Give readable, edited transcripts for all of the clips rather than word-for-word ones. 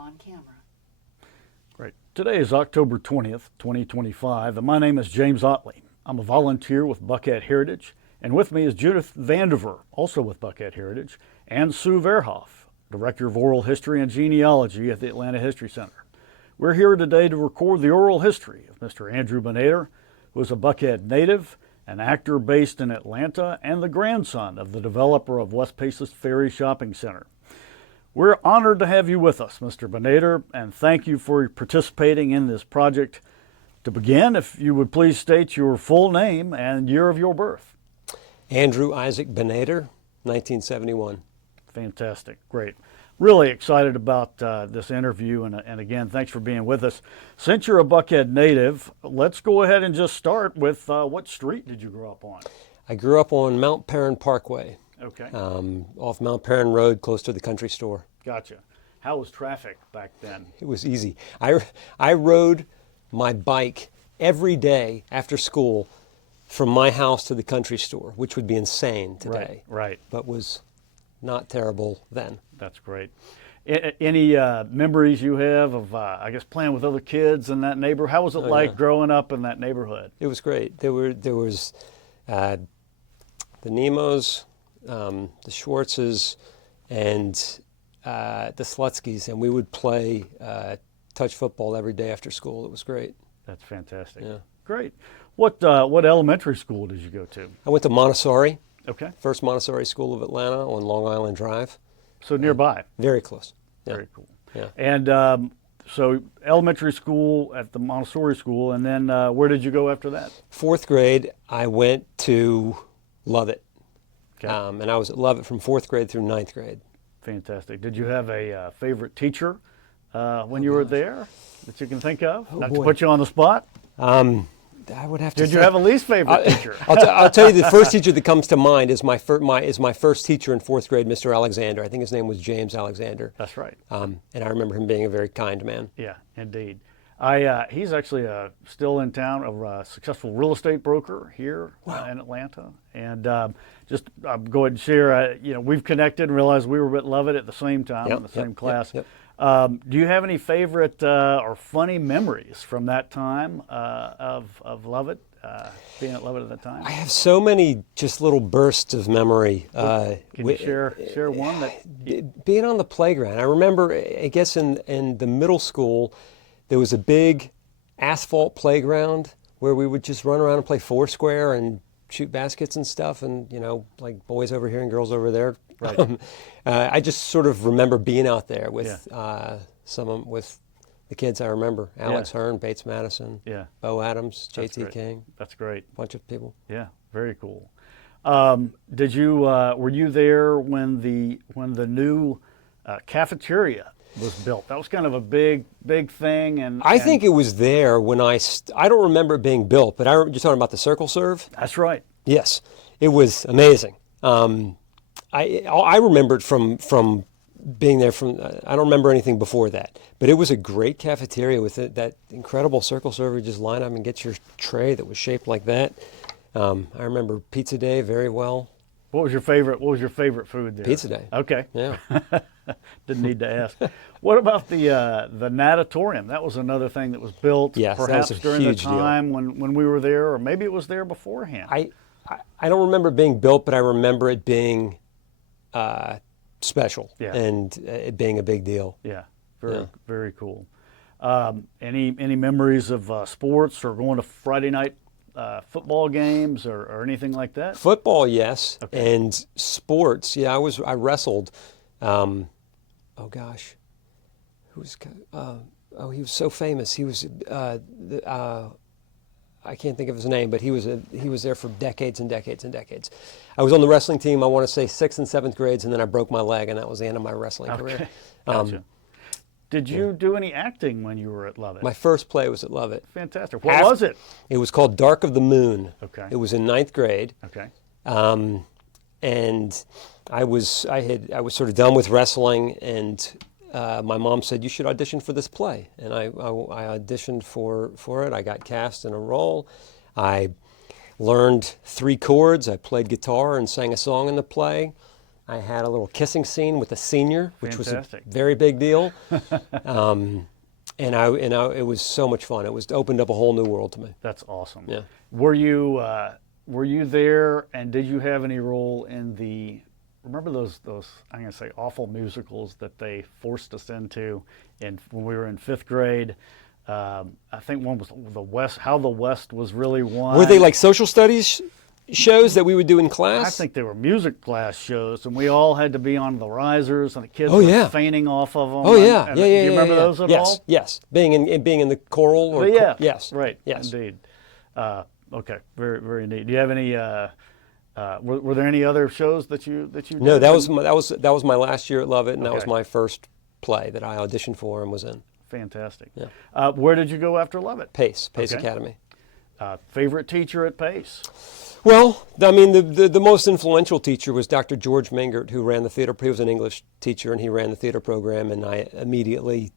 on camera. Great. Today is October 20th, 2025, and my name is James Otley. I'm a volunteer with Buckhead Heritage, and with me is Judith Vandiver, also with Buckhead Heritage, and Sue Verhoff, Director of Oral History and Genealogy at the Atlanta History Center. We're here today to record the oral history of Mr. Andrew Benator, who is a Buckhead native, an actor based in Atlanta, and the grandson of the developer of West Paces Ferry Shopping Center. We're honored to have you with us, Mr. Benator, and thank you for participating in this project. To begin, if you would please state your full name and year of your birth. Andrew Isaac Benator, 1971. Fantastic. Great. Really excited about this interview, and again, thanks for being with us. Since you're a Buckhead native, let's go ahead and just start with what street did you grow up on? I grew up on Mount Perrin Parkway. Okay. Off Mount Perrin Road, close to the country store. Gotcha. How was traffic back then? It was easy. I rode my bike every day after school from my house to the country store, which would be insane today. Right. But was not terrible then. That's great. Any memories you have of, I guess, playing with other kids in that neighborhood? How was it like growing up in that neighborhood? It was great. There was the Nemos, the Schwartzes, and the Slutskys, and we would play touch football every day after school. It was great. That's fantastic. Yeah. Great. What elementary school did you go to? I went to Montessori. Okay. First Montessori School of Atlanta on Long Island Drive. So nearby. Very close. Yeah. Very cool. Yeah. And so elementary school at the Montessori school, and then where did you go after that? Fourth grade, I went to Lovett. Okay. And I was at Lovett from fourth grade through ninth grade. Fantastic. Did you have a favorite teacher when you were there that you can think of? Not to put you on the spot. I would have to. Did you have a least favorite teacher? I'll tell you, the first teacher that comes to mind is my first teacher in fourth grade, Mr. Alexander. I think his name was James Alexander. That's right. And I remember him being a very kind man. Yeah, indeed. He's actually still in town, a successful real estate broker here in Atlanta. And just go ahead and share. We've connected and realized we were at Lovett at the same time in the same class. Yep. Do you have any favorite or funny memories from that time of Lovett, being at Lovett at that time? I have so many just little bursts of memory. Can you share one? Being on the playground. I remember, I guess in the middle school, there was a big asphalt playground where we would just run around and play foursquare and shoot baskets and stuff, and like boys over here and girls over there. Right. I just sort of remember being out there with with the kids I remember: Alex Hearn, Bates Madison, Bo Adams, J.T. King. That's great. A bunch of people. Yeah, very cool. Did you were you there when the new cafeteria was built? That was kind of a big thing, and I think it was there when I don't remember it being built, but you're talking about the Circle Serve. That's right. Yes, it was amazing. I remember it from being there. I don't remember anything before that, but it was a great cafeteria with that incredible Circle Serve. You just line up and get your tray that was shaped like that. I remember Pizza Day very well. What was your favorite food there? Pizza Day. Okay. Yeah. Didn't need to ask. What about the natatorium? That was another thing that was built perhaps during the time when we were there, or maybe it was there beforehand. I don't remember it being built, but I remember it being special and it being a big deal. Yeah, very cool. Any memories of sports or going to Friday night football games or anything like that? Football, yes, and sports. Yeah, I wrestled. Oh gosh, he was so famous. He was I can't think of his name, but he was there for decades and decades and decades. I was on the wrestling team, I want to say 6th and 7th grades, and then I broke my leg, and that was the end of my wrestling career. Gotcha. Did you do any acting when you were at Lovett? My first play was at Lovett. Fantastic. What was it? It was called Dark of the Moon. Okay. It was in 9th grade. Okay. And I was sort of done with wrestling, and my mom said, you should audition for this play. And I auditioned for it. I got cast in a role. I learned 3 chords. I played guitar and sang a song in the play. I had a little kissing scene with a senior, which Fantastic. was a very big deal. It was so much fun. It opened up a whole new world to me. That's awesome. Yeah. Were you there, and did you have any role in the? Remember those I'm going to say awful musicals that they forced us into, when we were in 5th grade. I think one was the West. How the West Was Really Won. Were they like social studies shows that we would do in class? I think they were music class shows, and we all had to be on the risers, and the kids Oh, were yeah. fainting off of them. Oh yeah, and yeah. Do you remember those at yes, all? Yes, being in the choral or But yeah, yes, right, yes. indeed. Okay, very very neat. Do you have any? Were there any other shows that you No, did? that was my last year at Lovett, and that was Okay. my first play that I auditioned for and was in. Fantastic. Yeah. Where did you go after Lovett? Pace Okay. Academy. Favorite teacher at Pace? Well, I mean, the most influential teacher was Dr. George Mingert, who ran the theater. He was an English teacher, and he ran the theater program. And I immediately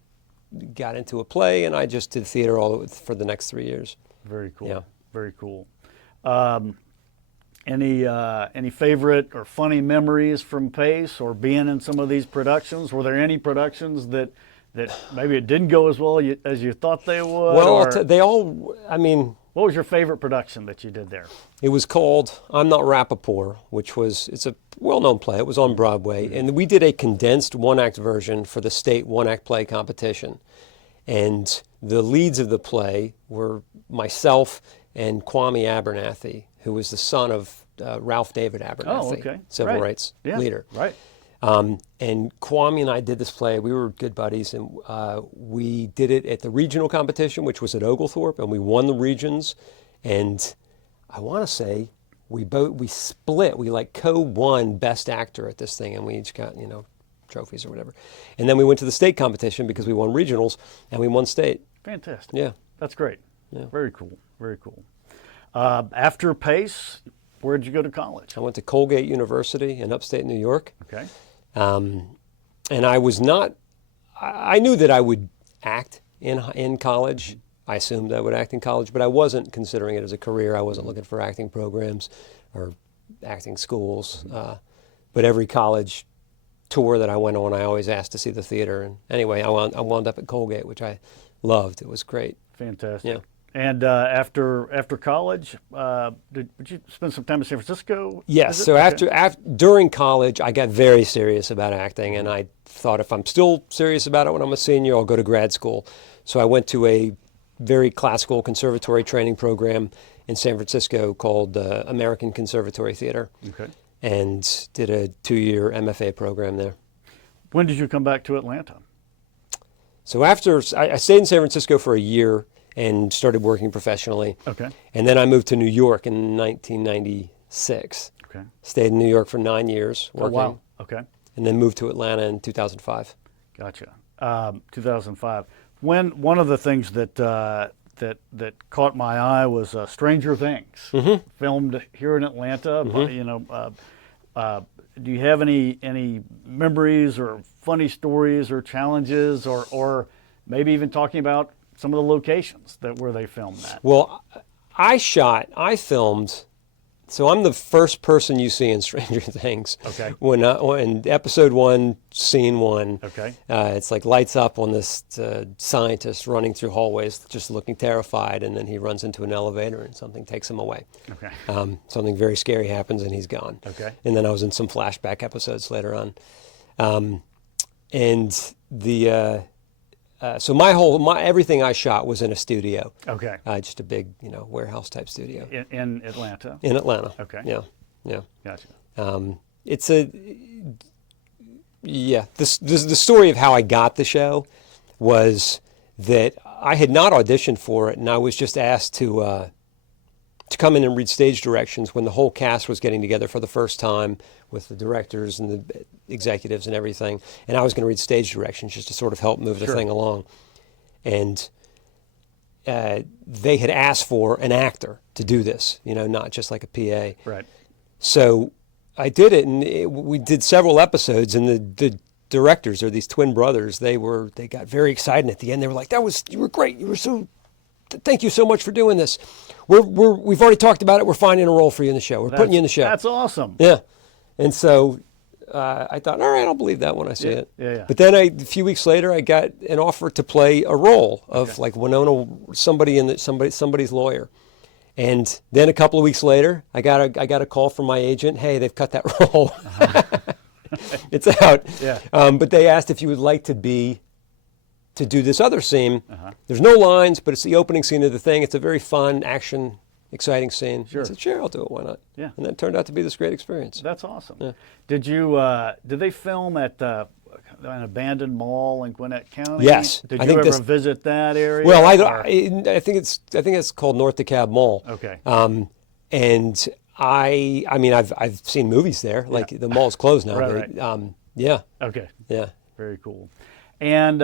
got into a play, and I just did theater for the next 3 years. Very cool. Yeah. Very cool. Any favorite or funny memories from Pace or being in some of these productions? Were there any productions that maybe it didn't go as well as you thought they would? Well, or they all. I mean, what was your favorite production that you did there? it was called "I'm Not Rappaport," it's a well-known play. It was on Broadway, and we did a condensed one-act version for the state one-act play competition. And the leads of the play were myself and Kwame Abernathy, who was the son of Ralph David Abernathy, okay. civil Right. rights Yeah. leader. Right. And Kwame and I did this play. We were good buddies, and we did it at the regional competition, which was at Oglethorpe, and we won the regions. And I want to say we split. We like co-won Best Actor at this thing, and we each got trophies or whatever. And then we went to the state competition because we won regionals, and we won state. Fantastic. Yeah. That's great. Yeah. Very cool. Very cool. After Pace, where did you go to college? I went to Colgate University in upstate New York. Okay. And I was not, I knew that I would act in college. I assumed I would act in college, but I wasn't considering it as a career. I wasn't looking for acting programs or acting schools. But every college tour that I went on, I always asked to see the theater. And anyway, I wound up at Colgate, which I loved. It was great. Fantastic. Yeah. And after college, did you spend some time in San Francisco? Yes. Is it? So Okay. during college, I got very serious about acting, and I thought if I'm still serious about it when I'm a senior, I'll go to grad school. So I went to a very classical conservatory training program in San Francisco called American Conservatory Theater, Okay. and did a 2-year MFA program there. When did you come back to Atlanta? So after I stayed in San Francisco for a year and started working professionally. Okay. And then I moved to New York in 1996. Okay. Stayed in New York for 9 years working. Oh, wow. Okay. And then moved to Atlanta in 2005. Gotcha. 2005. One of the things that caught my eye was Stranger Things, filmed here in Atlanta. Do you have any memories or funny stories or challenges, or maybe even talking about some of the locations where they filmed that? Well, I filmed, so I'm the first person you see in Stranger Things. Okay. When in episode 1, scene 1, Okay. it's like lights up on this scientist running through hallways just looking terrified, and then he runs into an elevator and something takes him away. Okay. Something very scary happens and he's gone. Okay. And then I was in some flashback episodes later on. So everything I shot was in a studio. Okay. Just a big, warehouse type studio In Atlanta. in Atlanta. Okay. Yeah. Gotcha. The story of how I got the show was that I had not auditioned for it, and I was just asked to come in and read stage directions when the whole cast was getting together for the first time with the directors and the executives and everything. And I was going to read stage directions just to sort of help move the thing along. And they had asked for an actor to do this, not just like a PA. Right. So I did it, and we did several episodes, and the directors, or these twin brothers, they got very excited at the end. They were like, you were great. Thank you so much for doing this. We've already talked about it. We're finding a role for you in the show. We're putting you in the show. That's awesome. Yeah. And so I thought, all right, I'll believe that when I see it. Yeah. But then a few weeks later, I got an offer to play a role of like Winona, somebody's lawyer. And then a couple of weeks later, I got a call from my agent. Hey, they've cut that role. It's out. Yeah. But they asked if you would like to do this other scene. There's no lines, but it's the opening scene of the thing. It's a very fun, action, exciting scene. Sure. I said, sure, I'll do it. Why not? Yeah. And that turned out to be this great experience. That's awesome. Yeah. Did they film at an abandoned mall in Gwinnett County? Yes. Did I you think ever this- visit that area? Well, or- I think it's called North DeKalb Mall. Okay. And I mean, I've seen movies there. Like the mall's closed now. Right, but, yeah. Okay. Yeah. Very cool. And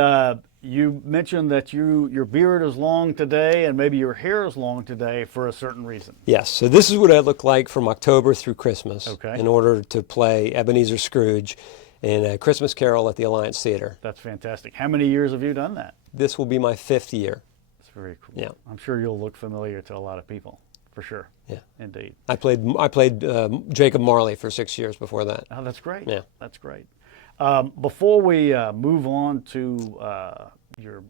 you mentioned that your beard is long today, and maybe your hair is long today for a certain reason. Yes. So this is what I look like from October through Christmas. Okay. In order to play Ebenezer Scrooge in A Christmas Carol at the Alliance Theater. That's fantastic. How many years have you done that? This will be my 5th year. That's very cool. Yeah. I'm sure you'll look familiar to a lot of people, for sure. Yeah. Indeed. I played Jacob Marley for 6 years before that. Oh, that's great. Yeah. That's great. Before we move on to your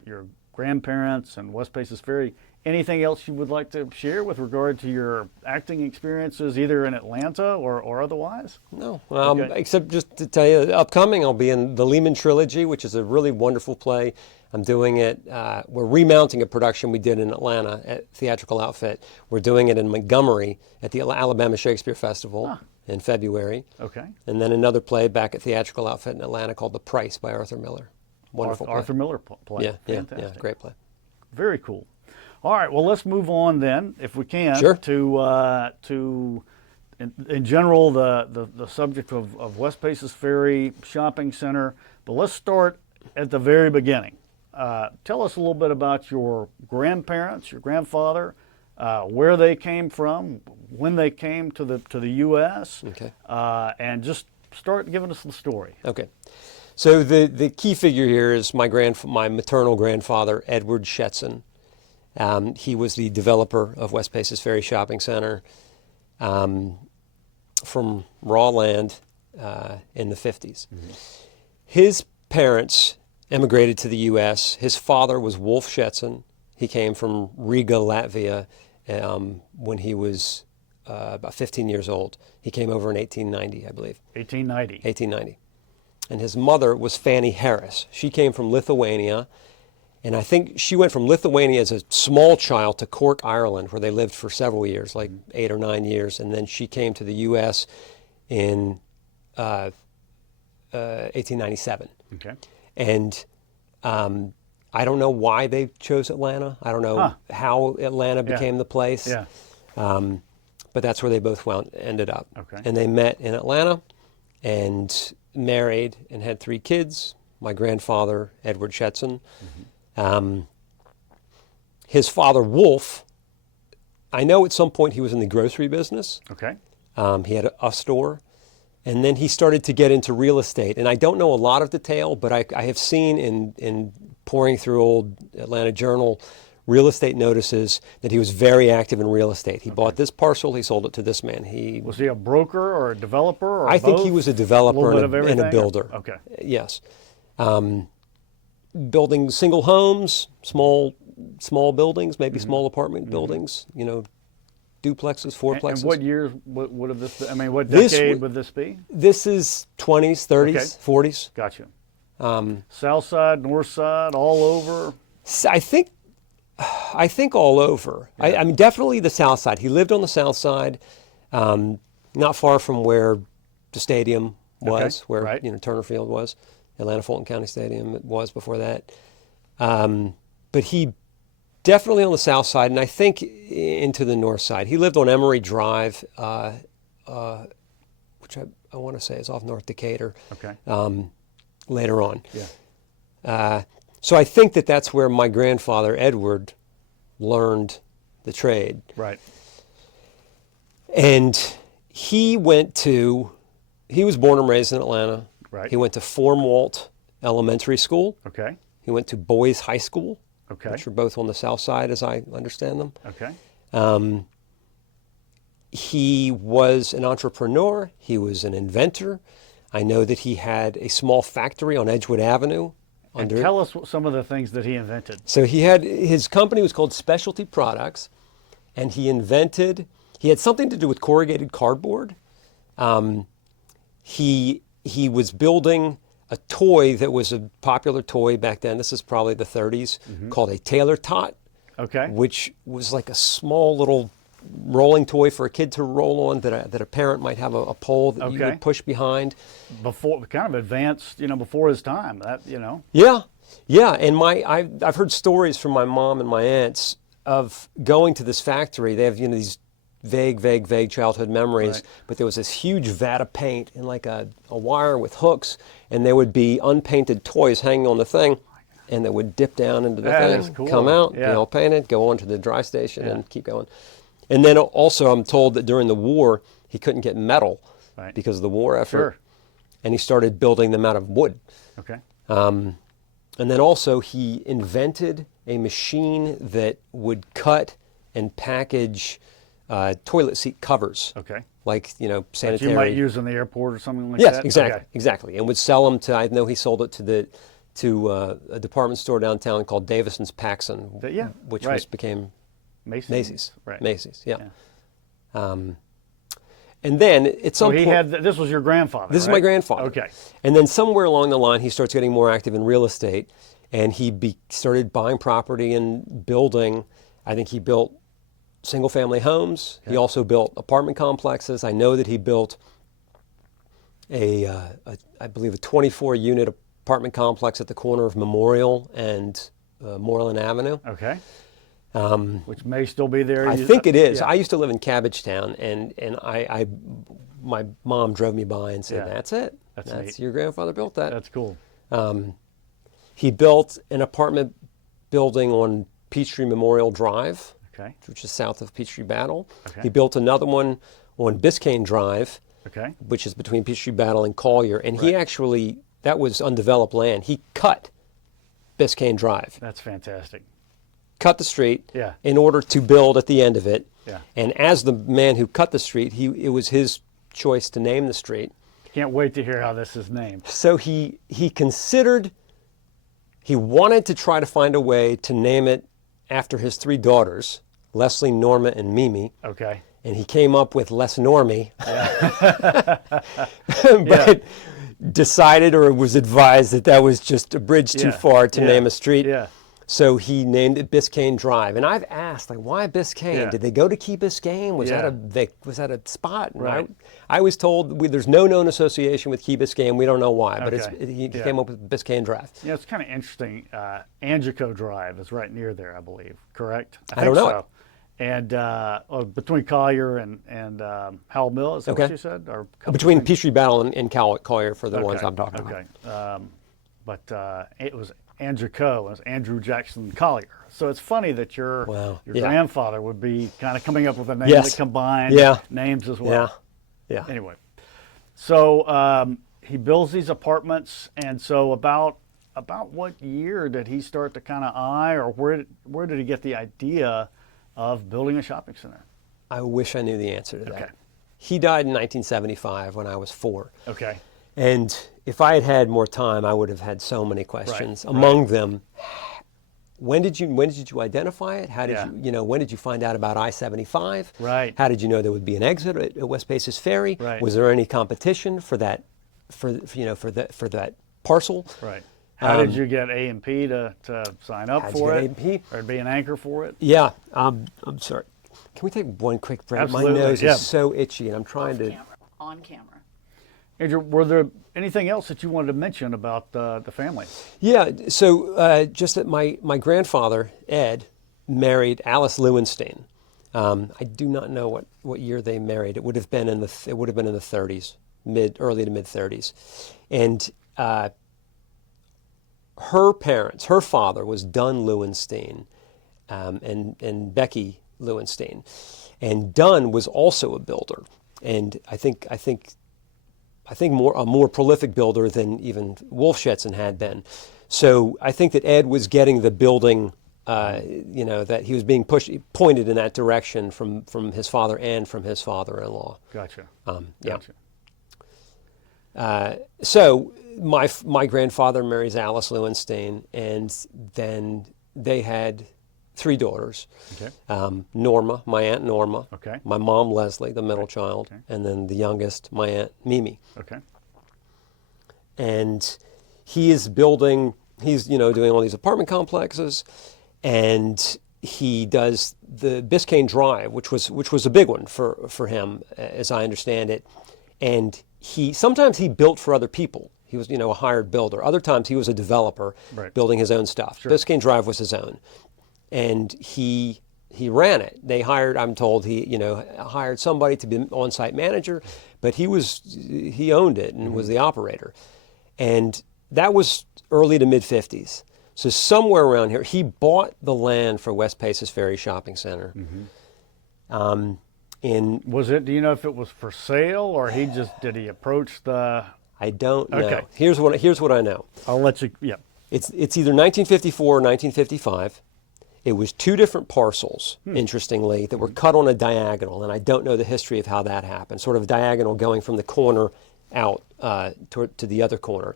grandparents and West Paces Ferry, anything else you would like to share with regard to your acting experiences, either in Atlanta or otherwise? No, Okay. except just to tell you, upcoming, I'll be in the Lehman Trilogy, which is a really wonderful play. I'm doing it, we're remounting a production we did in Atlanta at Theatrical Outfit. We're doing it in Montgomery at the Alabama Shakespeare Festival in February. Okay. And then another play back at Theatrical Outfit in Atlanta called The Price by Arthur Miller. Wonderful play. Arthur Miller play. Yeah, Fantastic. great play. Very cool. All right, well, let's move on then, if we can, Sure. to in general the subject of West Paces Ferry Shopping Center. But let's start at the very beginning. Tell us a little bit about your grandparents, your grandfather, where they came from, when they came to the U.S., Okay. and just start giving us the story. Okay. So the key figure here is my maternal grandfather, Edward Shetson. He was the developer of West Paces Ferry Shopping Center from raw land in the 50s. Mm-hmm. His parents emigrated to the U.S. His father was Wolf Shetson. He came from Riga, Latvia, when he was about 15 years old. He came over in 1890, I believe. 1890. 1890. And his mother was Fanny Harris. She came from Lithuania, and I think she went from Lithuania as a small child to Cork, Ireland, where they lived for several years, like 8 or 9 years, and then she came to the U.S. in 1897. Okay. And I don't know why they chose Atlanta. I don't know how Atlanta became the place. Yeah. But that's where they both ended up. Okay. And they met in Atlanta and married and had 3 kids. My grandfather, Edward Shetson. Mm-hmm. His father, Wolf, I know at some point he was in the grocery business. Okay. He had a store. And then he started to get into real estate. And I don't know a lot of detail, but I have seen in pouring through old Atlanta Journal real estate notices that he was very active in real estate. He bought this parcel, he sold it to this man. Was he a broker or a developer or I think both? he was a developer little bit of and a everything? builder. Okay. Yes. Building single homes, small buildings, maybe small apartment buildings, duplexes, fourplexes. And what years would have this been? I mean, what This decade would- would this be? This is 20s, 30s, Okay. 40s. Gotcha. South side, north side, all over? I think all over. I mean, definitely the south side. He lived on the south side, not far from where the stadium was, where right. Turner Field was, Atlanta Fulton County Stadium was before that. But he definitely on the south side, and I think into the north side. He lived on Emory Drive, which I want to say is off North Decatur. Okay. Later on. Yeah. So I think that's where my grandfather, Edward, learned the trade. Right. And he was born and raised in Atlanta. Right. He went to Formwalt Elementary School. Okay. He went to Boys High School, Okay. which are both on the south side, as I understand them. Okay. He was an entrepreneur. He was an inventor. I know that he had a small factory on Edgewood Avenue. And tell us some of the things that he invented. So his company was called Specialty Products, and he had something to do with corrugated cardboard. He was building a toy that was a popular toy back then. This is probably the 30s, called a Taylor Tot, Okay. which was like a small little rolling toy for a kid to roll on that a parent might have a pole that you Okay. would push behind. Before, kind of advanced, before his time. Yeah, yeah. And I've heard stories from my mom and my aunts of going to this factory. They have these vague childhood memories. Right. But there was this huge vat of paint and like a wire with hooks, and there would be unpainted toys hanging on the thing, and they would dip down into the That thing, is cool. come out, Yeah. be all painted, go on to the dry station, Yeah. and keep going. And then also, I'm told that during the war, he couldn't get metal Right. because of the war effort, Sure. and he started building them out of wood. Okay. And then also, he invented a machine that would cut and package toilet seat covers. Okay. Like, That sanitary. you might use in the airport or something like Yes, that? exactly, Okay. exactly. And would sell them to, I know he sold it to a department store downtown called Davison's Paxson, Yeah, which right. became Macy's. Macy's. Right. Yeah. And then at So some he point, had, this was your grandfather, this is right? my grandfather. Okay. And then somewhere along the line, he starts getting more active in real estate, and he started buying property and building. I think he built single-family homes. He also built apartment complexes. I know that he built I believe, a 24-unit apartment complex at the corner of Memorial and Moreland Avenue. Okay. Which may still be there. I think it is. Yeah. I used to live in Cabbagetown, and my mom drove me by and said, Yeah. "That's it. That's That's neat. your grandfather built that." That's cool. He built an apartment building on Peachtree Memorial Drive, Okay. which is south of Peachtree Battle. Okay. He built another one on Biscayne Drive, Okay. which is between Peachtree Battle and Collier. And he Right. actually, that was undeveloped land. He cut Biscayne Drive, That's fantastic. cut the street Yeah. in order to build at the end of it. Yeah. And as the man who cut the street, it was his choice to name the street. Can't wait to hear how this is named. So he wanted to try to find a way to name it after his three daughters, Leslie, Norma, and Mimi. Okay. And he came up with Les Normie, but decided or was advised that was just a bridge too Yeah. far to Yeah. name a street. Yeah. So he named it Biscayne Drive. And I've asked, like, why Biscayne? Yeah. Did they go to Key Biscayne? Was Yeah. that a spot? And Right. I was told there's no known association with Key Biscayne. We don't know why, but Okay. he Yeah. came up with Biscayne Drive. Yeah, it's kind of interesting. Angico Drive is right near there, I believe. Correct? I don't think know so. And between Collier and Howell Mill, is that what Okay. you said? Or a couple Between things? Peachtree Battle and Collier for the Okay, ones I'm talking okay. about. But it was Angico, it was Andrew Jackson Collier. So it's funny that your Wow. your Yeah. grandfather would be kind of coming up with a name Yes. that combined Yeah. names as Yeah, well. yeah. Anyway, so he builds these apartments, and so about what year did he start to kind of eye, or where did he get the idea of building a shopping center? I wish I knew the answer to that. Okay. He died in 1975 when I was 4. Okay. And if I had had more time, I would have had so many questions. Right, Among them, when did you identify it? How did Yeah. when did you find out about I-75? Right. How did you know there would be an exit at West Paces Ferry? Right. Was there any competition for that for that parcel? Right. How did you get A&P to sign up how'd you for get it? A&P? Or be an anchor for it? Yeah, I'm sorry. Can we take one quick break? Absolutely, My nose yeah. is so itchy, and I'm trying to. On camera. Andrew, were there anything else that you wanted to mention about the family? Yeah, so just that my grandfather, Ed, married Alice Lewenstein. I do not know what year they married. It would have been in the 30s, early to mid 30s. And her father was Dunn Lewenstein, and Becky Lewenstein. And Dunn was also a builder. And I think a more prolific builder than even Wolfschätzen had been. So I think that Ed was getting the building, that he was being pointed in that direction from his father and from his father-in-law. Gotcha. Yeah. Gotcha. So my grandfather marries Alice Lewenstein, and then they had 3 daughters. Okay. Norma, my Aunt Norma. Okay. My mom, Leslie, the middle child. Okay. And then the youngest, my Aunt Mimi. Okay. And he's doing all these apartment complexes, and he does the Biscayne Drive, which was a big one for him, as I understand it. And sometimes he built for other people. He was, a hired builder. Other times he was a developer, Right. building his own stuff. Sure. Biscayne Drive was his own, and he ran it. They hired, I'm told, hired somebody to be an on-site manager, but he owned it and was the operator. And that was early to mid-50s. So somewhere around here, he bought the land for West Paces Ferry Shopping Center. Do you know if it was for sale, or did he approach the? I don't know. Okay. Here's what I know. I'll let you. Yeah. It's either 1954 or 1955. It was 2 different parcels, interestingly, that were cut on a diagonal, and I don't know the history of how that happened. Sort of diagonal going from the corner out to the other corner.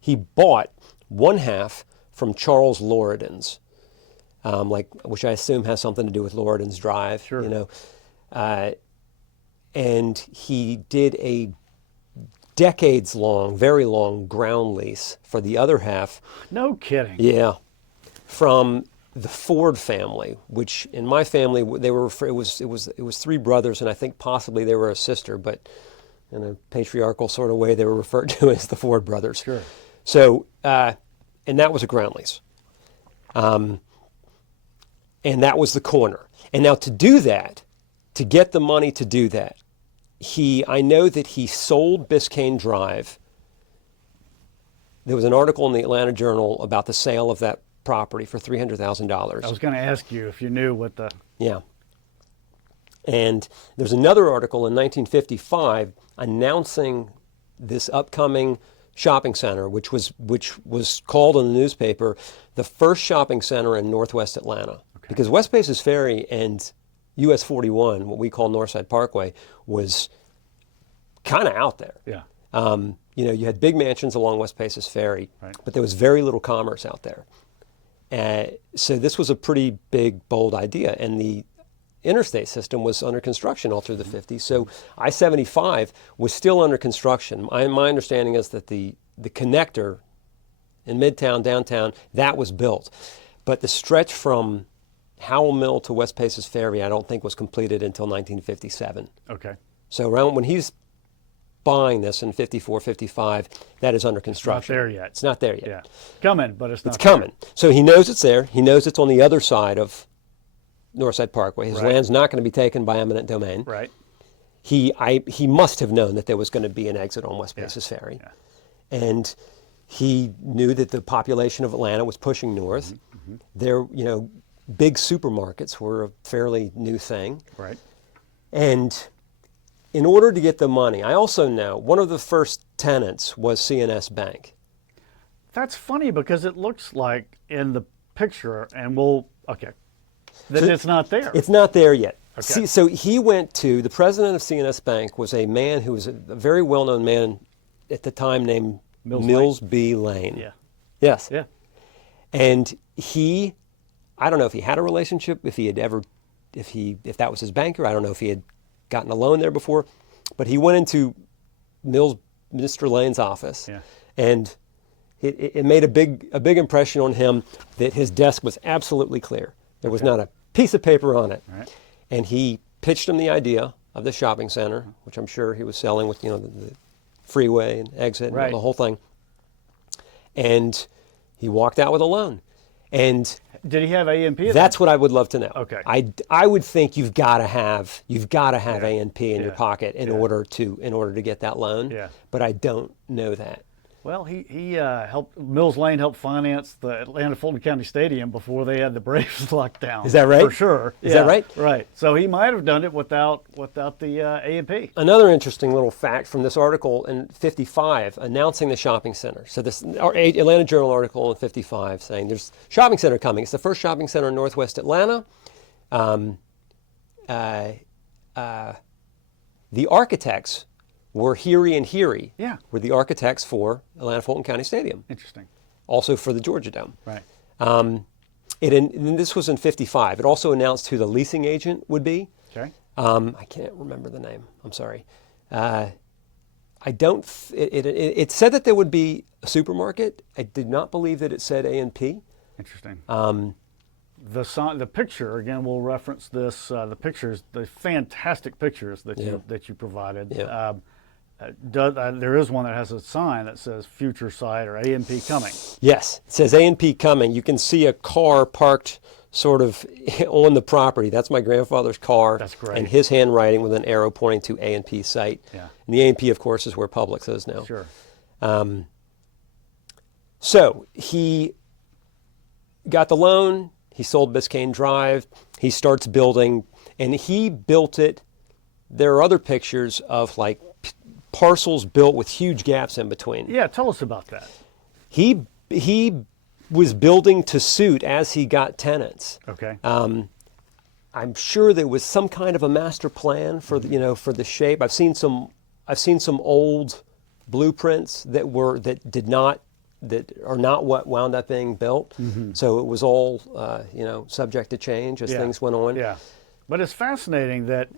He bought 1/2 from Charles Loredan's, which I assume has something to do with Loredan's Drive. Sure. And he did a decades-long, very long ground lease for the other half. No kidding. Yeah, from the Ford family, which in my family it was 3 brothers, and I think possibly they were a sister, but in a patriarchal sort of way they were referred to as the Ford brothers. Sure. So, and that was a ground lease, and that was the corner. And now to do that, to get the money to do that, I know that he sold Biscayne Drive. There was an article in the Atlanta Journal about the sale of that property for $300,000. I was going to ask you if you knew what the. Yeah. And there's another article in 1955 announcing this upcoming shopping center, which was called in the newspaper the first shopping center in Northwest Atlanta. Okay. Because West Paces Ferry and US 41, what we call Northside Parkway, was kind of out there. Yeah. You had big mansions along West Paces Ferry, Right. but there was very little commerce out there. So this was a pretty big, bold idea, and the interstate system was under construction all through the 50s. So I-75 was still under construction. My understanding is that the connector in Midtown, downtown, that was built. But the stretch from Howell Mill to West Paces Ferry, I don't think was completed until 1957. Okay. So around when he's buying this in 54, 55, that is under construction. Not there yet. It's not there yet. Yeah. Coming, but it's not. It's coming. So he knows it's there. He knows it's on the other side of Northside Parkway. His Right. land's not going to be taken by eminent domain. There. Right. He must have known that there was going to be an exit on West Paces Ferry. Yeah. And he knew that the population of Atlanta was pushing north. There, big supermarkets were a fairly new thing. Right. And in order to get the money, I also know one of the first tenants was CNS Bank. That's funny because it looks like in the picture, and that it's not there. It's not there yet. Okay. See, so he went to, the president of CNS Bank was a man who was a very well-known man at the time named Mills B. Lane. Yeah. Yes. Yeah. And I don't know if he had a relationship, if that was his banker. I don't know if he had gotten a loan there before, but he went into Mr. Lane's office, Yeah. and it made a big impression on him that his desk was absolutely clear. There was not a piece of paper on it. Right. And he pitched him the idea of the shopping center, which I'm sure he was selling with the freeway and exit Right. and the whole thing. And he walked out with a loan. And Did he have A&P? that's what I would love to know. Okay. I would think you've got to have A&P in your Yeah. pocket in order to get that loan. Yeah. But I don't know that. Well, he helped. Mills Lane helped finance the Atlanta Fulton County Stadium before they had the Braves locked down. Is that right? For sure. Is that right? Right. So he might have done it without the A&P. Another interesting little fact from this article in 55 announcing the shopping center. So this Atlanta Journal article in 55 saying there's shopping center coming. It's the first shopping center in Northwest Atlanta. The architects were Heary and Heary, Yeah. were the architects for Atlanta Fulton County Stadium, Interesting. also for the Georgia Dome. Right. And this was in '55. It also announced who the leasing agent would be. Okay. I can't remember the name. I'm sorry. I don't. It said that there would be a supermarket. I did not believe that it said A&P. Interesting. The picture again. We'll reference this. The pictures, the fantastic pictures that you provided. Yeah. There is one that has a sign that says "Future Site" or A&P coming. Yes, it says A&P coming. You can see a car parked sort of on the property. That's my grandfather's car. That's great. And his handwriting with an arrow pointing to A&P site. Yeah. And the A&P, of course, is where Publix is now. Sure. So he got the loan. He sold Biscayne Drive. He starts building, and he built it. There are other pictures of like parcels built with huge gaps in between. Yeah. Tell us about that. He was building to suit as he got tenants. Okay. I'm sure there was some kind of a master plan for for the shape. I've seen some old blueprints that are not what wound up being built. Mm-hmm. So it was all subject to change as things went on. Yeah. But it's fascinating that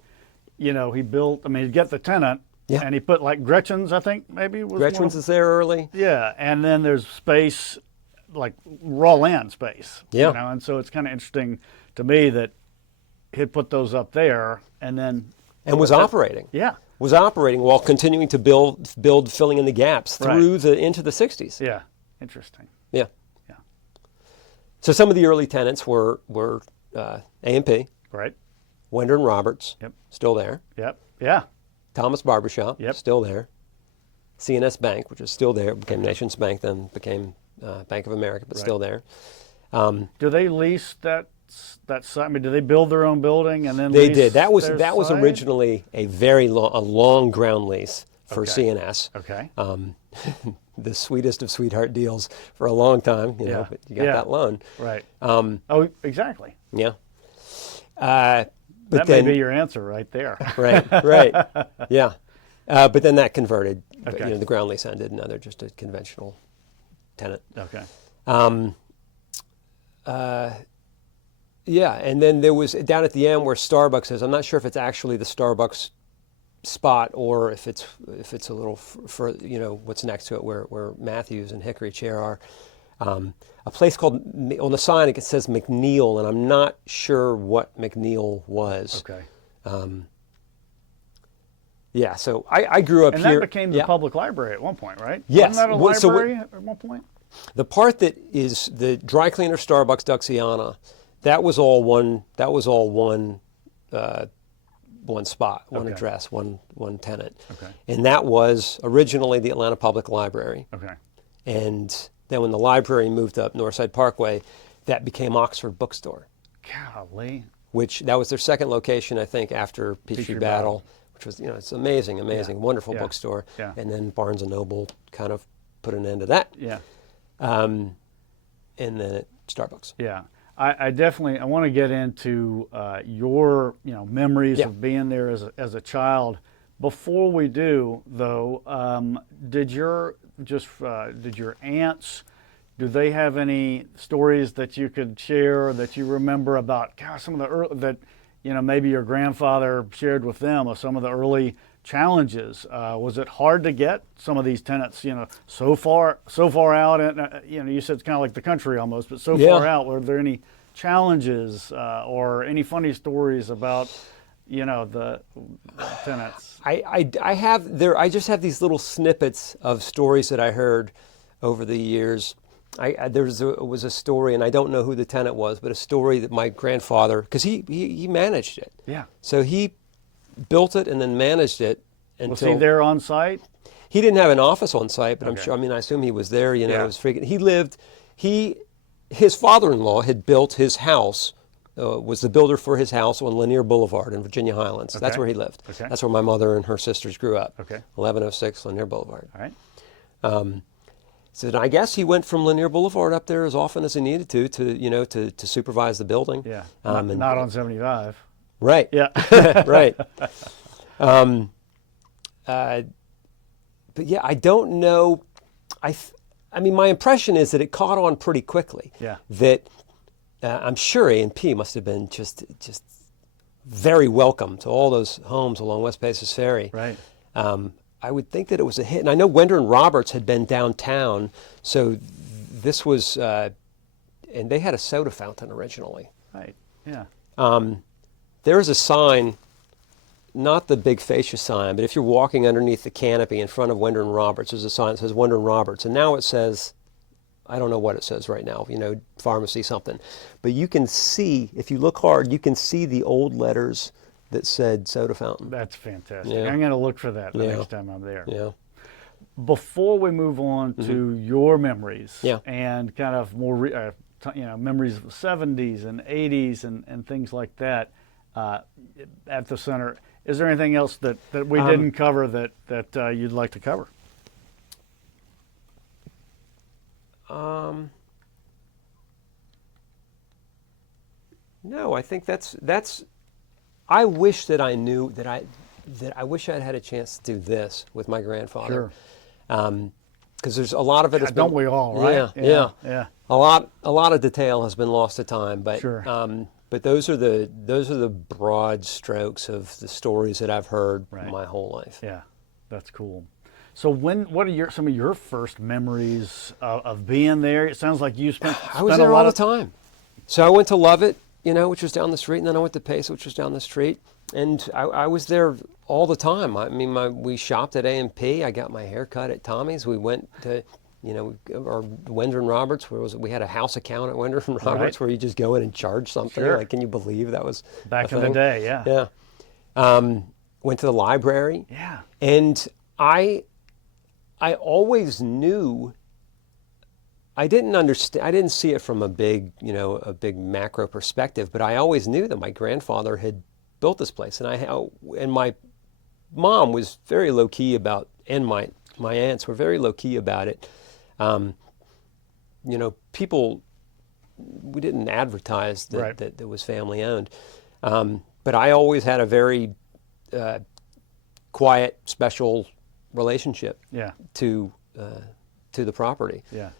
he built. I mean, he'd get the tenant. Yeah. And he put like Gretchen's, I think maybe was Gretchen's is there early. Yeah, and then there's space, like raw land space. Yeah. And so it's kind of interesting to me that he'd put those up there and then was operating. Yeah. Was operating while continuing to build, filling in the gaps through into the '60s. Yeah. Interesting. Yeah. Yeah. So some of the early tenants were A&P, Right. Wender and Roberts, Yep. still there. Yep. Yeah. Thomas Barbershop, Yep. still there. CNS Bank, which is still there, became Nations Bank, then became Bank of America, but still there. Do they lease that site? I mean, do they build their own building and then They lease did. That was site? originally a very long ground lease for CNS. Okay. The sweetest of sweetheart deals for a long time, but you got that loan. Right. Exactly. Yeah. That may be your answer right there. Right. Yeah. But then that converted. Okay. The ground lease ended, and now they're just a conventional tenant. Okay. Yeah, and then there was down at the end where Starbucks is. I'm not sure if it's actually the Starbucks spot or if it's a little for what's next to it where Matthews and Hickory Chair are. A place called, on the sign it says McNeil, and I'm not sure what McNeil was. Okay. Yeah, so I grew up and here. And that became the public library at one point, right? Yes. Wasn't that a library at one point? The part that is the dry cleaner, Starbucks, Duxiana, that was all one spot, one address, one tenant. Okay. And that was originally the Atlanta Public Library. Okay. And then when the library moved up Northside Parkway, that became Oxford Bookstore. Golly. Which that was their second location, I think, after Peachtree Battle, which was it's amazing, wonderful bookstore. Yeah. And then Barnes and Noble kind of put an end to that. Yeah. And then Starbucks. Yeah. I definitely want to get into your memories of being there as a child. Before we do, though, did your aunts, do they have any stories that you could share that you remember about some of the early, that maybe your grandfather shared with them of some of the early challenges? Was it hard to get some of these tenants so far out, and you said it's kind of like the country almost, but so far out? Were there any challenges or any funny stories about the tenants? I just have these little snippets of stories that I heard over the years. There was a story, and I don't know who the tenant was, but a story that my grandfather, because he managed it. Yeah. So he built it and then managed it until. Was he there on site? He didn't have an office on site, but I'm sure. I mean, I assume he was there. It was freaking. His father-in-law had built his house. Was the builder for his house on Lanier Boulevard in Virginia Highlands. That's where he lived. Okay. That's where my mother and her sisters grew up. Okay. 1106 Lanier Boulevard. All right. So I guess he went from Lanier Boulevard up there as often as he needed to supervise the building. Yeah. Not on 75. Right. Yeah. Right. but yeah, I don't know. I mean, my impression is that it caught on pretty quickly. Yeah. That I'm sure A&P must have been just very welcome to all those homes along West Paces Ferry. Right. I would think that it was a hit. And I know Wender and Roberts had been downtown, so this was, and they had a soda fountain originally. Right. Yeah. There is a sign, not the big fascia sign, but if you're walking underneath the canopy in front of Wender and Roberts, there's a sign that says Wender and Roberts. And now it says, I don't know what it says right now, pharmacy something. But you can see, if you look hard, you can see the old letters that said soda fountain. That's fantastic. Yeah. I'm going to look for that the Yeah. next time I'm there. Yeah. Before we move on to your memories Yeah. and kind of more, memories of the 70s and 80s and things like that at the center, is there anything else that we didn't cover that you'd like to cover? No, I think that's. I wish that I knew that I wish I'd had a chance to do this with my grandfather. Sure. Because there's a lot of it. Don't we all, right? Yeah. A lot of detail has been lost to time, but Sure. But those are the broad strokes of the stories that I've heard Right. my whole life. Yeah, that's cool. So what are some of your first memories of being there? It sounds like you spent I was a there lot all the of time. So I went to Lovett, which was down the street, and then I went to Pace, which was down the street, and I was there all the time. I mean, we shopped at A&P. I got my hair cut at Tommy's. We went to, or Wender and Roberts. We had a house account at Wender and Roberts Right. where you just go in and charge something. Sure. Like, can you believe that was back a in the thing? day? Yeah. Yeah. Went to the library. Yeah. And I always knew. I didn't understand. I didn't see it from a big macro perspective, but I always knew that my grandfather had built this place, and my mom was very low key about, and my aunts were very low key about it. People, we didn't advertise that Right. that it was family owned, but I always had a very quiet, special relationship Yeah. to the property. Yeah.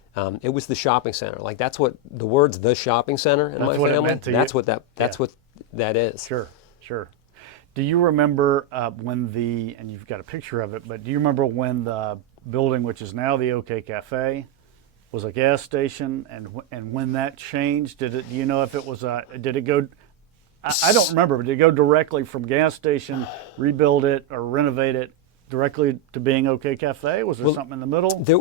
It was the shopping center. Like, that's what the words "the shopping center" in That's my what it family. meant to you? That's what that. That's Yeah. what that is. Sure. Do you remember and you've got a picture of it, but do you remember when the building, which is now the OK Cafe, was a gas station, and when that changed? Do you know if it was did it go? I don't remember, but did it go directly from gas station, rebuild it or renovate it directly to being OK Cafe? Was there something in the middle? There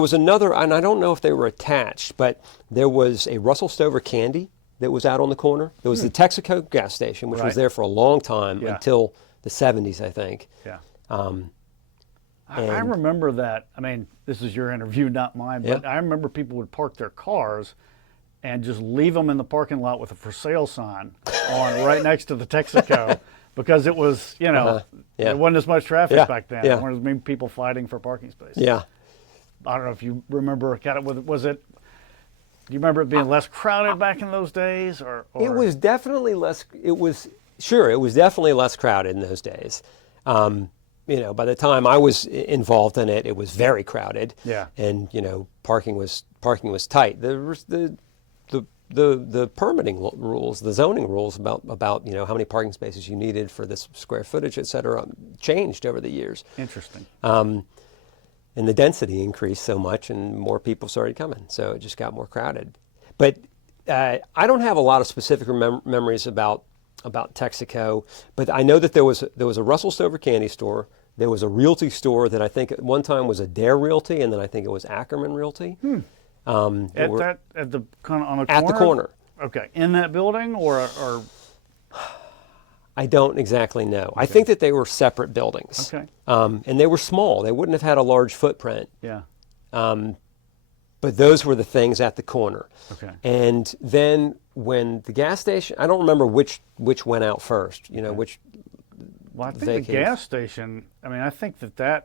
was another, and I don't know if they were attached, but there was a Russell Stover Candy that was out on the corner. There was the Texaco gas station, which Right. was there for a long time, Yeah. until the 70s, I think. Yeah. I And- remember that. I mean, this is your interview, not mine, but Yeah. I remember people would park their cars and just leave them in the parking lot with a for sale sign on right next to the Texaco because it was, Yeah. there wasn't as much traffic Yeah. back then. Yeah. There weren't as many people fighting for parking spaces. Yeah. I don't know if you remember, do you remember it being less crowded back in those days? Or It was definitely less. It was definitely less crowded in those days. By the time I was involved in it, it was very crowded. Yeah. And parking was tight. The permitting rules, the zoning rules about how many parking spaces you needed for this square footage, et cetera, changed over the years. Interesting. And the density increased so much, and more people started coming, so it just got more crowded. But I don't have a lot of specific memories about Texaco, but I know that there was a Russell Stover candy store. There was a realty store that I think at one time was Adair Realty, and then I think it was Ackerman Realty. On the corner? At the corner. Okay, in that building or I don't exactly know. I think that they were separate buildings. Okay. And they were small. They wouldn't have had a large footprint. yeah. But those were the things at the corner. Okay. And then when the gas station, I don't remember which went out first. Which. Well, I think vacated. the gas station. I mean, I think that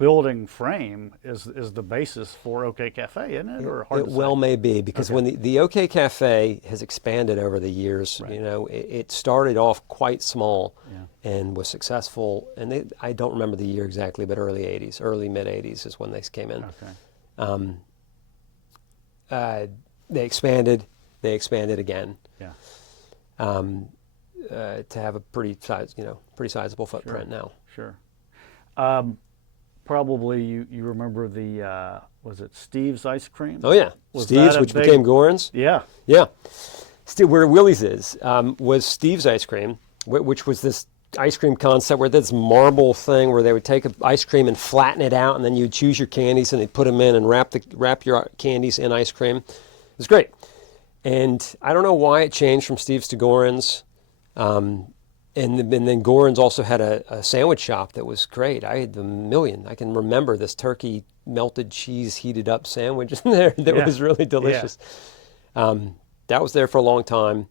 building frame is the basis for OK Cafe, isn't it? Or hard It to well say? may be, because Okay. when the OK Cafe has expanded over the years, Right. you know, it started off quite small Yeah. and was successful. And I don't remember the year exactly, but early 80s, early mid 80s is when they came in. Okay. They expanded again Yeah. to have a pretty sizable footprint now. Sure. Probably you remember the was it Steve's ice cream? Oh yeah, Was Steve's, that a which big- became Goran's. Yeah. Yeah, where Willie's is was Steve's ice cream, which was this ice cream concept where this marble thing where they would take ice cream and flatten it out, and then you'd choose your candies and they'd put them in and wrap your candies in ice cream. It was great. And I don't know why it changed from Steve's to Goran's. And then Goran's also had a sandwich shop that was great. I had a million. I can remember this turkey melted cheese heated up sandwich in there that Yeah. was really delicious. That was there for a long time.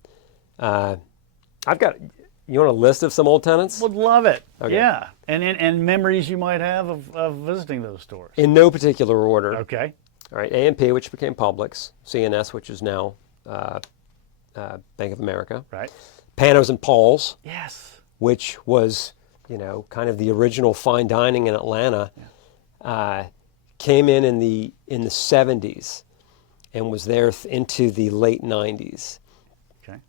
You want a list of some old tenants? Would love it. Okay. Yeah. And memories you might have of visiting those stores. In no particular order. Okay. All right, A&P, which became Publix, CNS, which is now Bank of America, Right. Panos and Paul's, Yes. which was, kind of the original fine dining in Atlanta, came in the 70s and was there into the late 90s. Okay.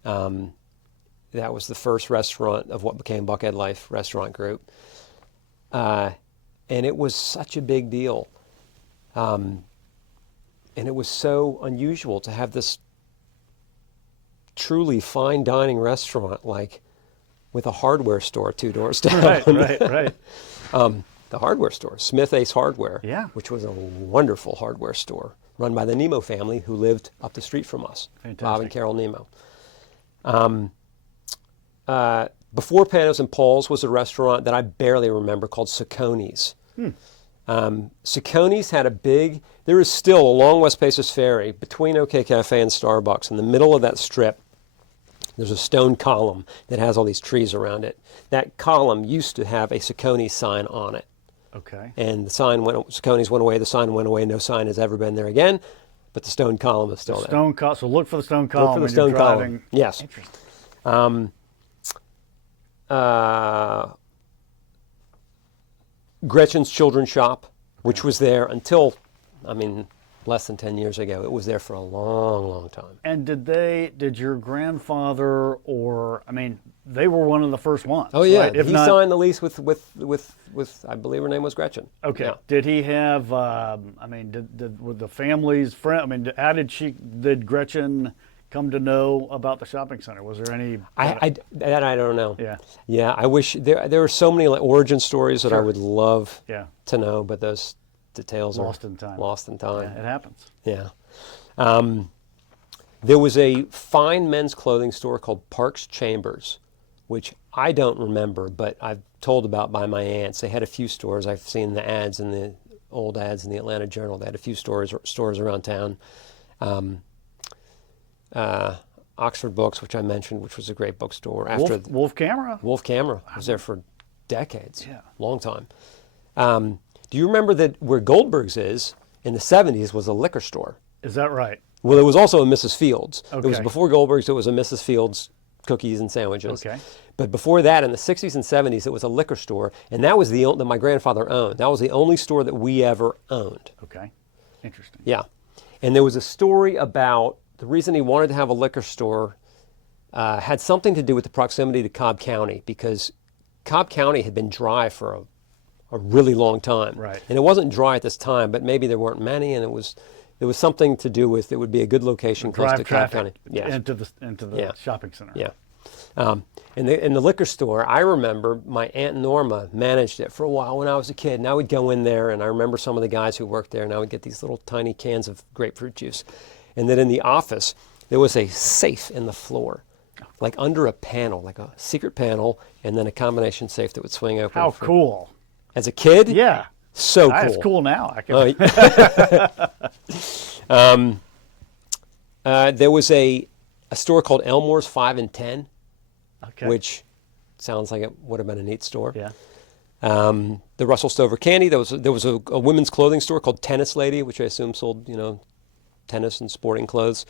That was the first restaurant of what became Buckhead Life Restaurant Group. And it was such a big deal. And it was so unusual to have this truly fine dining restaurant, like with a hardware store 2 doors down. Right. The hardware store, Smith Ace Hardware, Yeah. which was a wonderful hardware store run by the Nemo family who lived up the street from us, Bob and Fantastic. Carol Nemo. Before Panos and Paul's was a restaurant that I barely remember called Cicconi's. Cicconi's had there is still along West Paces Ferry between OK Cafe and Starbucks in the middle of that strip. There's a stone column that has all these trees around it. That column used to have a Cicconi's sign on it. Okay. And the sign Cicconi's went away, the sign went away, no sign has ever been there again, but the stone column is still there. Stone column. So look for the stone column. Look for the when stone you're column. driving. Yes. Interesting. Gretchen's Children's Shop, which was there until, less than 10 years ago. It was there for a long, long time. And did your grandfather they were one of the first ones? Oh yeah, right? If he not, signed the lease with I believe her name was Gretchen. Okay. Yeah. Did he have? Were the family's friend? How did Gretchen come to know about the shopping center? Was there any? I don't know. Yeah. Yeah, I wish there are so many origin stories that I Sure. would love Yeah. to know, but those details Lost are in time. Lost in time. Yeah, it happens. Yeah. There was a fine men's clothing store called Parks Chambers, which I don't remember, but I've told about by my aunts. They had a few stores. I've seen the ads in the old ads in the Atlanta Journal. They had a few stores around town. Oxford Books, which I mentioned, which was a great bookstore. Wolf Camera. Wolf Camera was there for decades. Yeah. Long time. Do you remember that where Goldberg's is in the 70s was a liquor store? Is that right? Well, there was also a Mrs. Fields. It was Okay. before Goldberg's, it was a Mrs. Fields cookies and sandwiches. Okay. But before that, in the 60s and 70s, it was a liquor store, and that was that my grandfather owned. That was the only store that we ever owned. Okay. Interesting. Yeah. And there was a story about the reason he wanted to have a liquor store had something to do with the proximity to Cobb County, because Cobb County had been dry for a really long time. Right. And it wasn't dry at this time, but maybe there weren't many, and it was something to do with it would be a good location close Drive to Cobb County. traffic Yes. into the Yeah. shopping center. Yeah. In the liquor store, I remember my Aunt Norma managed it for a while when I was a kid, and I would go in there, and I remember some of the guys who worked there, and I would get these little tiny cans of grapefruit juice. And then in the office, there was a safe in the floor, like under a panel, like a secret panel, and then a combination safe that would swing open. How cool. As a kid? Yeah. So cool. That's cool now. I can, There was a store called Elmore's 5 and 10, okay. which sounds like it would have been a neat store. Yeah. The Russell Stover Candy. There was a women's clothing store called Tennis Lady, which I assume sold tennis and sporting clothes.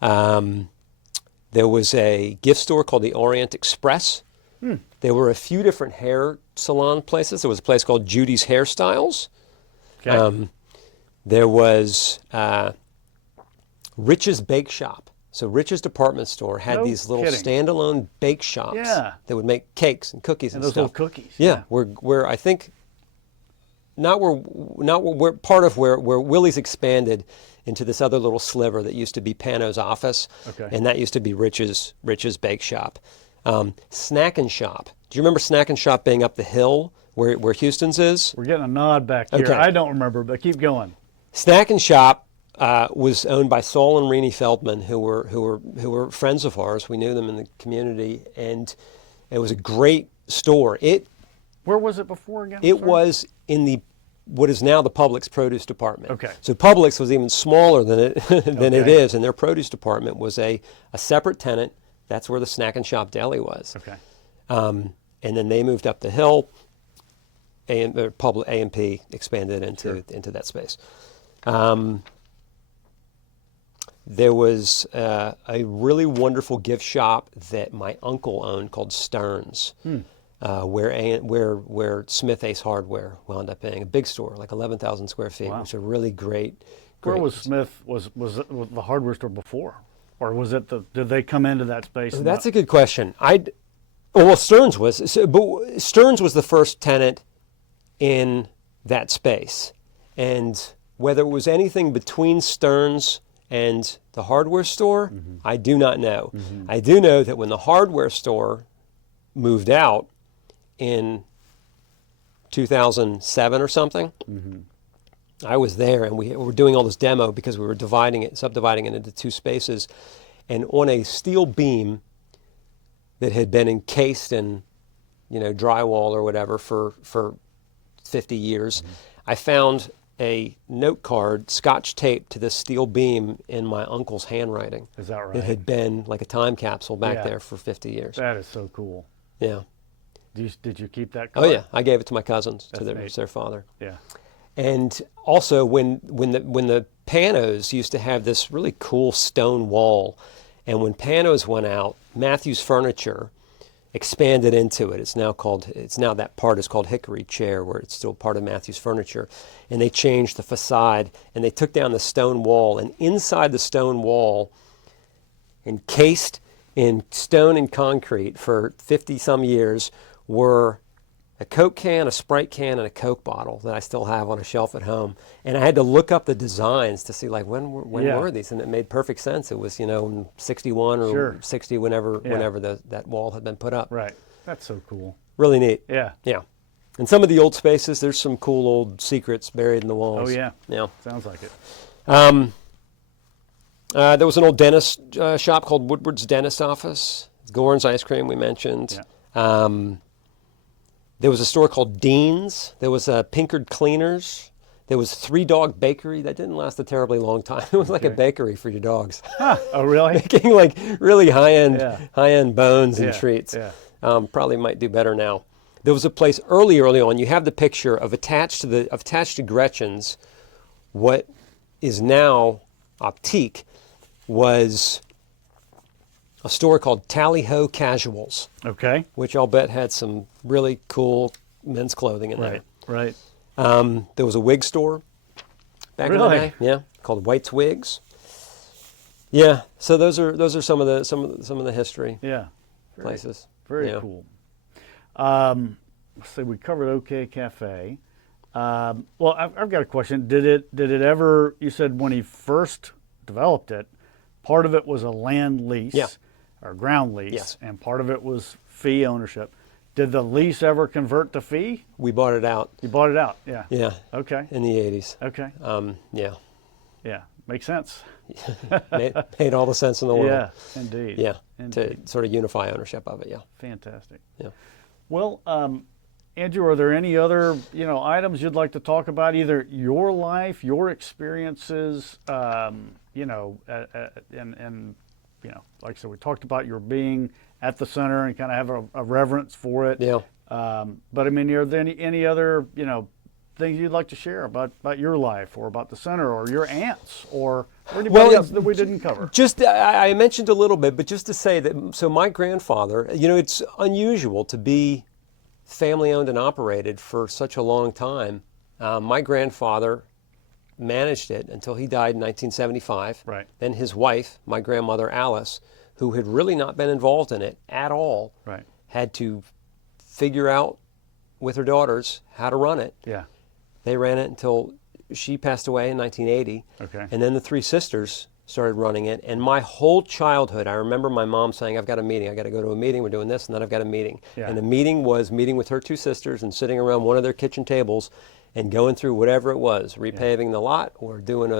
There was a gift store called the Orient Express. There were a few different hair salon places. There was a place called Judy's Hairstyles. Okay. There was Rich's Bake Shop. So Rich's department store had No thing kidding. standalone bake shops Yeah. that would make cakes and cookies and those stuff. little cookies. Yeah, where I think not where part of where Willie's expanded into this other little sliver that used to be Pano's office, Okay. and that used to be Rich's Bake Shop. Snack and Shop. Do you remember Snack and Shop being up the hill where Houston's is? We're getting a nod back here. Okay. I don't remember, but keep going. Snack and Shop was owned by Saul and Renee Feldman, who were friends of ours. We knew them in the community, and it was a great store. Where was it before again? It Sorry? was in what is now the Publix produce department. Okay. So Publix was even smaller than it it Okay. is, and their produce department was a separate tenant. That's where the Snack and Shop deli was. Okay. And then they moved up the hill. A&P expanded into that space. There was a really wonderful gift shop that my uncle owned called Stearns, where Smith Ace Hardware wound up being a big store, like 11,000 square feet, Wow. which is a really great. Where was Smith? Was it the hardware store before, or was it did they come into that space? and That's a good question. Stearns was the first tenant in that space, and whether it was anything between Stearns and the hardware store, I do not know. I do know that when the hardware store moved out in 2007 or something, I was there, and we were doing all this demo because we were subdividing it into two spaces, and on a steel beam that had been encased in, drywall or whatever for 50 years, I found a note card scotch taped to this steel beam in my uncle's handwriting. Is that right? It had been like a time capsule back Yeah. there for 50 years. That is so cool. Yeah. Did you keep that Oh card? yeah, I gave it to my cousins, to That's neat. their father. Yeah. And also when the Panos used to have this really cool stone wall, and when Panos went out, Matthews Furniture expanded into it. It's now that part is called Hickory Chair, where it's still part of Matthews Furniture. And they changed the facade, and they took down the stone wall, and inside the stone wall, encased in stone and concrete for 50 some years, were a Coke can, a Sprite can, and a Coke bottle that I still have on a shelf at home. And I had to look up the designs to see, like, when Yeah. were these? And it made perfect sense. It was, in 61 or Sure. 60, whenever that wall had been put up. Right. That's so cool. Really neat. Yeah. Yeah. And some of the old spaces, there's some cool old secrets buried in the walls. Oh yeah. Yeah. Sounds like it. There was an old dentist shop called Woodward's Dentist Office. Gorn's Ice Cream we mentioned. Yeah. There was a store called Dean's. There was Pinkard Cleaners. There was Three Dog Bakery. That didn't last a terribly long time. It was like a Okay. bakery for your dogs, Oh really? making like really Yeah. high end bones and Yeah, treats. yeah. Probably might do better now. There was a place early on. You have the picture of attached to Gretchen's. What is now Optique was a store called Tally Ho Casuals, Okay. which I'll bet had some really cool men's clothing in Right. Right. there. There was a wig store back in the Really? day, yeah, called White's Wigs. Yeah, so those are some of the history Yeah. places. Very Yeah. cool. Let's see. We covered OK Cafe. Well, I've got a question. Did it ever? You said when he first developed it, part of it was a land lease, Yeah. or ground lease, Yes. and part of it was fee ownership. Did the lease ever convert to fee? We bought it out. You bought it out. Yeah. Yeah, Okay. in the 80s. Okay. Yeah, Yeah. Makes sense. made all the sense in the world. Yeah. Indeed. Yeah, Indeed. to sort of unify ownership of it. Yeah, Fantastic. yeah. Well, Andrew, are there any other items you'd like to talk about? Either your life, your experiences, and like I said, we talked about your being at the center and kind of have a reverence for it. Yeah. But I mean, are there any other, things you'd like to share about your life or about the center or your aunts or anybody else that we didn't cover? Just, I mentioned a little bit, but just to say that, so my grandfather, it's unusual to be family owned and operated for such a long time. My grandfather managed it until he died in 1975. Right. Then his wife, my grandmother Alice, who had really not been involved in it at all, Right. had to figure out with her daughters how to run it. Yeah. They ran it until she passed away in 1980. Okay. And then the three sisters started running it. And my whole childhood, I remember my mom saying, I've got a meeting. I got to go to a meeting. We're doing this, and then I've got a meeting. Yeah. And the meeting was meeting with her two sisters and sitting around one of their kitchen tables and going through whatever it was, repaving the lot or doing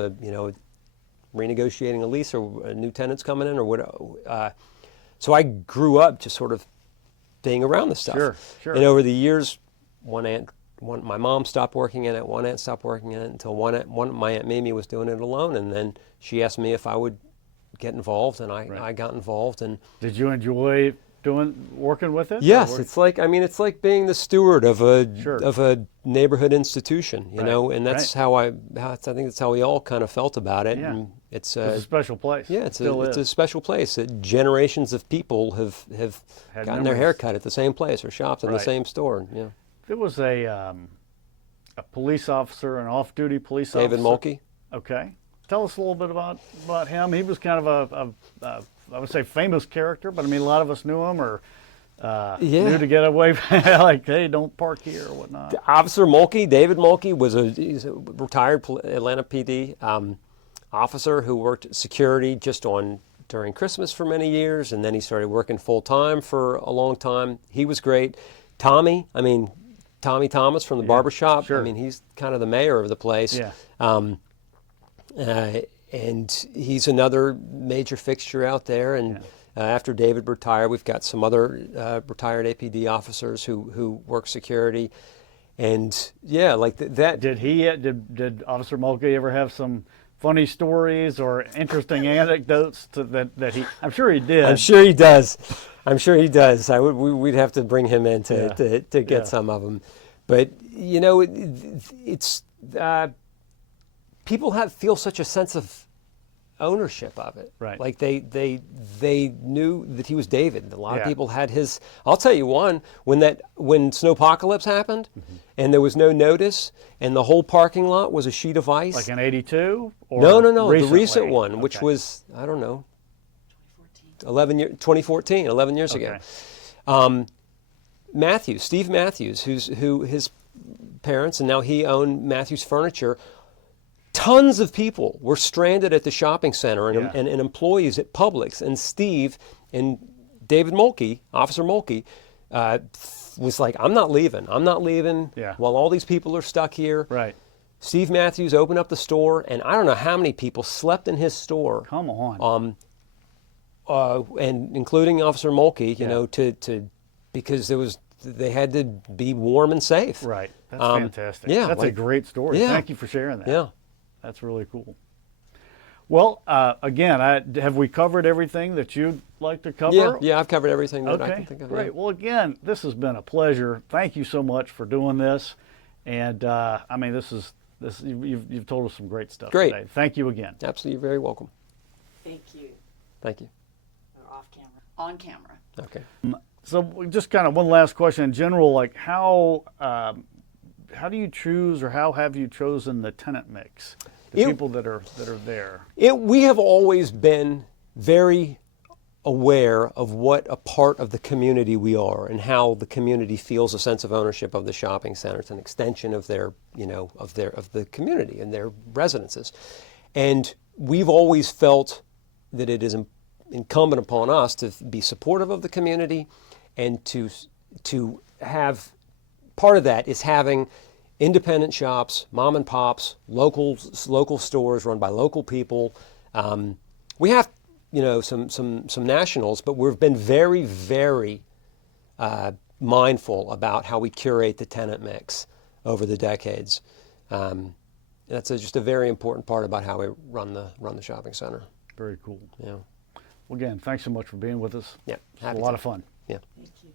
renegotiating a lease or new tenants coming in or what. So I grew up just sort of being around this stuff. Sure, sure. And over the years, my mom stopped working in it, one aunt stopped working in it until my Aunt Mimi was doing it alone, and then she asked me if I would get involved, and I got involved. And did you enjoy working with it? yes, it's like being the steward of Sure. a neighborhood institution, Right, and that's right. I think that's how we all kind of felt about it. Yeah. And it's a special place. yeah, it's Still a is. special place that generations of people have Had gotten their memories. hair cut at the same place or shopped in the Right. same store. Yeah. There was a police officer, an off-duty police David officer. Mulkey. Okay. Tell us a little bit about him. He was kind of I would say famous character, but I mean a lot of us knew him or knew to get away like, hey, don't park here or whatnot. Officer Mulkey, David Mulkey, he's a retired Atlanta PD officer who worked security just during Christmas for many years, and then he started working full time for a long time. He was great. Tommy Thomas from the barbershop. sure. I mean, he's kind of the mayor of the place. Yeah. And he's another major fixture out there. And after David retired, we've got some other retired APD officers who work security. And yeah, like that. Did Officer Mulkey ever have some funny stories or interesting anecdotes that he? I'm sure he did. I'm sure he does. We'd have to bring him in to get Yeah. some of them. But it's people feel such a sense of ownership of it. Right. Like they knew that he was David. A lot Yeah. of people had his. I'll tell you one, when Snowpocalypse happened, and there was no notice, and the whole parking lot was a sheet of ice. Like in '82? Or No, the recently? recent one, which Okay. was, I don't know, 2014, 11 years ago. Okay. Steve Matthews, who his parents, and now he owned Matthews Furniture. Tons of people were stranded at the shopping center and employees at Publix. And Steve and David Mulkey, Officer Mulkey, was like, I'm not leaving Yeah. while all these people are stuck here. Right. Steve Matthews opened up the store, and I don't know how many people slept in his store. Come on. And including Officer Mulkey, Yeah. because they had to be warm and safe. Right. That's fantastic. yeah, That's a great story. Yeah. Thank you for sharing that. Yeah. That's really cool. Well, again, have we covered everything that you'd like to cover? Yeah, I've covered everything that I Okay, can think of. great. Yeah. Well, again, this has been a pleasure. Thank you so much for doing this. And I mean, you've told us some great stuff Great. today. Thank you again. Absolutely, you're very welcome. Thank you. Thank you. Or off camera. On camera. Okay. So, just kind of one last question in general, like how do you choose, or how have you chosen the tenant mix? The people that are there. We have always been very aware of what a part of the community we are, and how the community feels a sense of ownership of the shopping center. It's an extension of their, of the community and their residences. And we've always felt that it is incumbent upon us to be supportive of the community, and to have part of that is having independent shops, mom and pops, local stores run by local people. We have, some nationals, but we've been very, very mindful about how we curate the tenant mix over the decades. That's just a very important part about how we run the shopping center. Very cool. Yeah. Well, again, thanks so much for being with us. Yeah. It's a lot of fun. Yeah. Thank you.